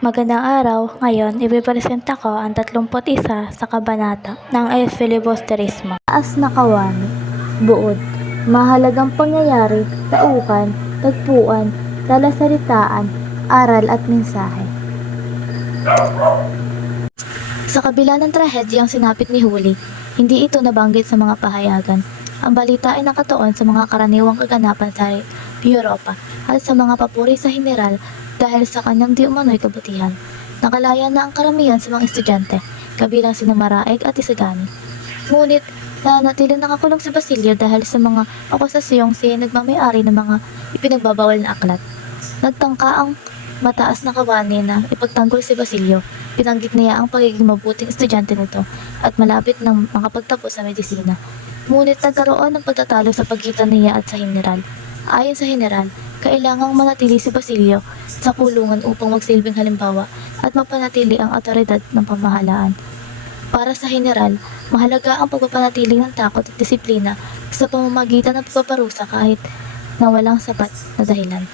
Magandang araw. Ngayon, ipipresenta ko ang 31 sa kabanata ng filibusterismo. Taas na kawani, buod, mahalagang pangyayari, tauhan, tagpuan, talasalitaan, aral at mensahe. Sa kabila ng trahedyang sinapit ni Huli, hindi ito nabanggit sa mga pahayagan. Ang balita ay nakatuon sa mga karaniwang kaganapan sa Europa at sa mga papuri sa general dahil sa kanyang di umano'y kabutihan. Nakalaya na ang karamihan sa mga estudyante, kabilang sina Maraig at Isagani. Ngunit, nanatiling nakakulong si Basilio dahil sa mga akusasyong siya ay nagmamayari ng mga ipinagbabawal na aklat. Nagtangka ang mataas na kawani na ipagtanggol si Basilio. Pinanggit niya ang pagiging mabuting estudyante nito at malapit ng makapagtapos sa medisina. Ngunit nagkaroon ng pagtatalo sa pagitan niya at sa general. Ayon sa general, kailangang manatili si Basilio sa kulungan upang magsilbing halimbawa at mapanatili ang awtoridad ng pamahalaan. Para sa general, mahalaga ang pagpapanatili ng takot at disiplina sa pamamagitan ng pagpaparusa kahit na walang sapat na dahilan.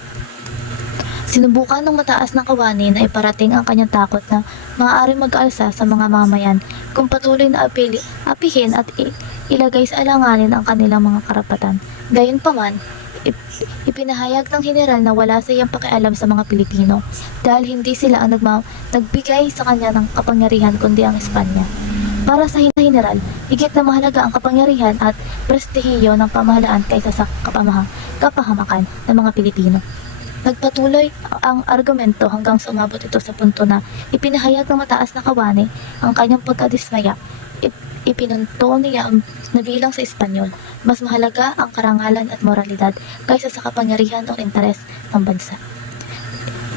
Sinubukan ng mataas na kawani na iparating ang kanyang takot na maaaring mag-alsa sa mga mamayan kung patuloy na apihin at ilagay sa alanganin ang kanilang mga karapatan. Gayunpaman, ipinahayag ng general na wala siyang pakialam sa mga Pilipino dahil hindi sila ang nagbigay sa kanya ng kapangyarihan kundi ang Espanya. Para sa general, higit na mahalaga ang kapangyarihan at prestihiyo ng pamahalaan kaysa sa kapahamakan ng mga Pilipino. Nagpatuloy ang argumento hanggang sa umabot ito sa punto na ipinahayag ng mataas na kawani ang kanyang pagkadismaya. Ipinunto niya na bilang sa Espanyol, mas mahalaga ang karangalan at moralidad kaysa sa kapangyarihan o interes ng bansa.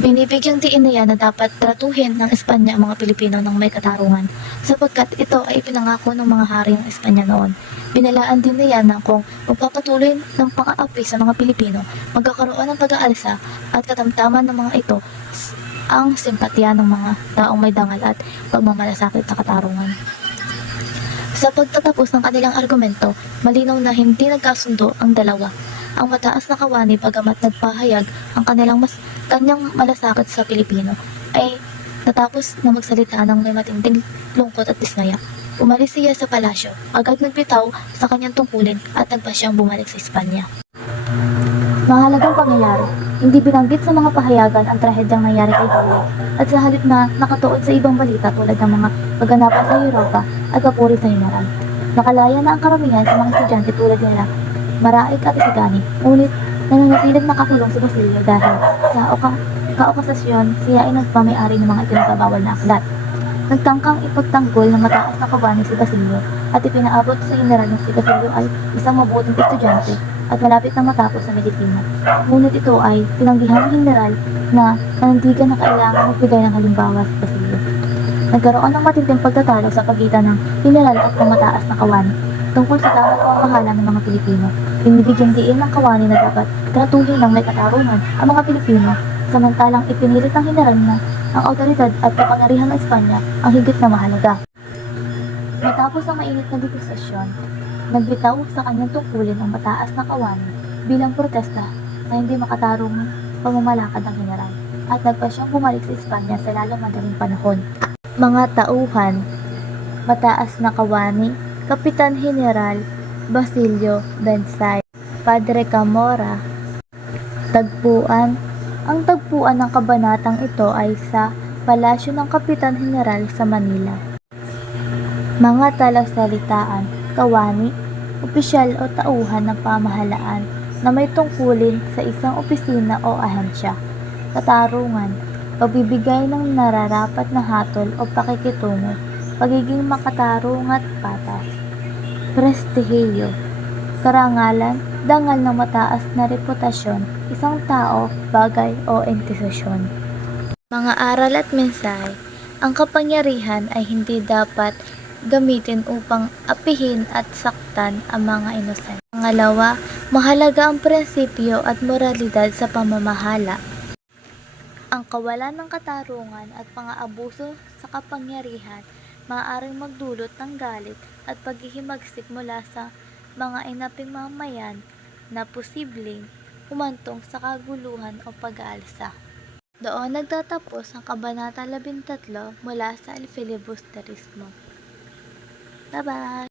Binibigyang diin niya na dapat tratuhin ng Espanya ang mga Pilipino ng may katarungan sapagkat ito ay ipinangako ng mga hari ng Espanya noon. Binalaan din niya na kung magpapatuloy ng pang-aapi sa mga Pilipino, magkakaroon ng pag-aalsa at katamtaman ng mga ito ang simpatya ng mga taong may dangal at pagmamalasakit sa katarungan. Sa pagtatapos ng kanilang argumento, malinaw na hindi nagkasundo ang dalawa. Ang mataas na kawani bagamat nagpahayag ang kanyang malasakit sa Pilipino ay natapos na magsalita ng may matinding lungkot at dismaya. Umalis siya sa palasyo, agad nagbitaw sa kanyang tungkulin at nagpasyang bumalik sa Espanya. Mahalagang pangyayari, hindi binanggit sa mga pahayagan ang trahedyang nangyari kay Huli at sa halip na nakatuon sa ibang balita tulad ng mga paganapan sa Europa at papuri sa general. Nakalaya na ang karamihan sa mga estudyante tulad nila Maraig at Isagani, ngunit nananatiling nakakulong si Basilio dahil sa kaokasasyon siya ay nagmamayari ng mga ipinagbabawal na aklat. Nagtangkang ipagtanggol ng mataas na kawani si Basilio at ipinaabot sa general na si Basilio ay isang mabuting estudyante at malapit na matapos sa medisina. Ngunit ito ay tinanggihan ng general na nanindigan na kailangan magbigay ng halimbawa sa Basilio. Nagkaroon ng matinding pagtatalo sa pagitan ng general at ng mataas na kawani tungkol sa tamang pamamahala ng mga Pilipino. Binibigyan diin ng kawani na dapat tratuhin ng may katarungan ang mga Pilipino, samantalang ipinilit ng general na ang awtoridad at kapangyarihan ng Espanya ang higit na mahalaga. Matapos ang mainit na diskusyon, nagbitaw sa kanyang tungkulin ang mataas na kawani bilang protesta sa hindi makatarong pamamalakad ng general at nagpa siyang bumalik sa Espanya sa lalong madaling panahon. Mga tauhan, mataas na kawani, Kapitan General Basilio Bensay, Padre Camora. Tagpuan. Ang tagpuan ng kabanatang ito ay sa Palasyo ng Kapitan General sa Manila. Mga talasalitaan, kawani, opisyal o tauhan ng pamahalaan na may tungkulin sa isang opisina o ahensya. Katarungan, pagbibigay ng nararapat na hatol o pakikitungo, pagiging makatarung at patas. Prestihiyo, karangalan, dangal ng mataas na reputasyon, isang tao, bagay o institusyon. Mga aral at mensahe, ang kapangyarihan ay hindi dapat gamitin upang apihin at saktan ang mga inosente. Pangalawa, mahalaga ang prinsipyo at moralidad sa pamamahala. Ang kawalan ng katarungan at pang-aabuso sa kapangyarihan maaaring magdulot ng galit at paghihimagsik mula sa mga inaping mamayan na posibleng humantong sa kaguluhan o pag-aalsa. Doon nagtatapos ang Kabanata 13 mula sa El Filibusterismo. Bye-bye!